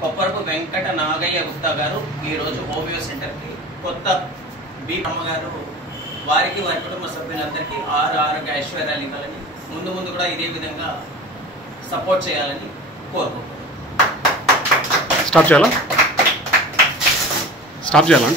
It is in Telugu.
కొప్పరపు వెంకట నాగయ్య గుప్తా గారు ఈరోజు ఓవియో సెంటర్కి కొత్త బి అమ్మగారు వారికి వారి కుటుంబ సభ్యులందరికీ ఆరోగ్య ఐశ్వర్యాలు ఇవ్వాలని ముందు ముందు కూడా ఇదే విధంగా సపోర్ట్ చేయాలని కోరుకుంటున్నాను. స్టాప్ చేయాలా